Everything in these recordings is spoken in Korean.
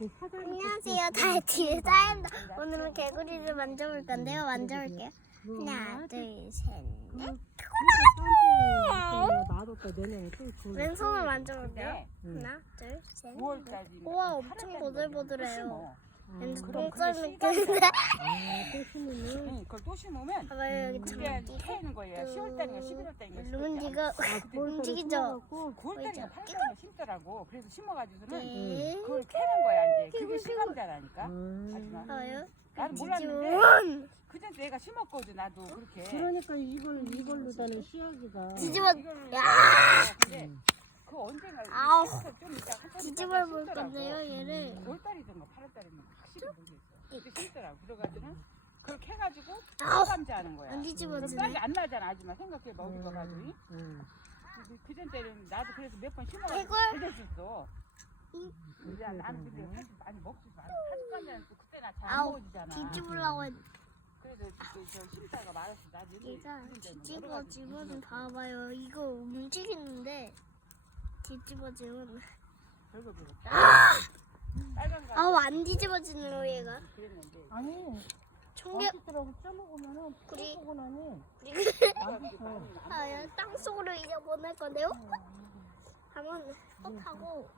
안녕하세요, 달티의 사입니다. 오늘은 개구리를 만져볼 건데요. 만져볼게요. 하나, 둘, 셋, 넷. 왼손을 만져볼게요. 하나, 둘, 셋, 넷. 우와, 엄청 보들보들해요. 왠지 똥쌀 느낌인데? 그걸 또 심으면 봐봐요, 여기 그게 장기. 캐는 거예요. 10월달인가 11월달인가 루문지가 움직이죠? 9월달인가 8월달인가 심더라고. 그래서 심어가지고는 네. 그걸 캐는 거야 이제. 그게 실감자라니까. 하지만 봐요. 나는 몰랐는데 뒤집어. 그전 내가 심었거든 나도 그렇게. 그러니까 이걸로다는 씨앗이가 뒤집어. 이거를 근데 그 언젠가 아우. 심어서 좀 이따 한참 뒤집어 있다가 볼 심더라고. 건데요, 얘를. 9월달이던가 8월달이던가 확실히 모르겠어. 그때 심더라고. 그래가지고는 그걸 캐가지고 아우. 실감자 하는 거야. 안 뒤집어지네. 빨리 안 나잖아 아줌마 생각해봐 어디가 가도. 그전 때는 나도 그래서 몇 번 심어가지고 개굴. 잘됐었어. 나는 근데 사실 많이 먹지도 않아. 사직감자는 또 그때 나 잘 안 아우, 먹어지잖아. 뒤집으려고 했 그래서 저 심다가 말았어. 나 얘가 뒤집어지면 봐봐요. 이거 움직이는데 뒤집어지면 빨간 거 아우 안 뒤집어지네요 얘가. 그랬는데 아니 청개 맛있더라고 쪄먹으면은 우리 뽀뽀고 나니 그리고 땅 속으로 이제 보낼 건데요. 한번 하고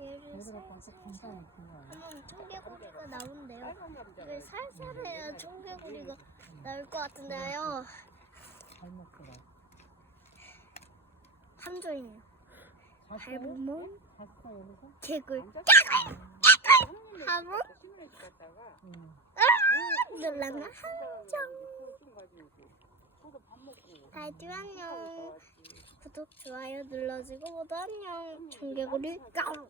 얘를 살살 하면 청개구리가 나온대요. 이걸 살살 해야 청개구리가 나올 것 같은데요. 잘 먹더라 함정이에요. 밟으면 봤어 여기서? 개굴 하면 놀라면 함정. 다들 안녕. 구독 좋아요 눌러주고 모두 안녕. 청개구리 안녕.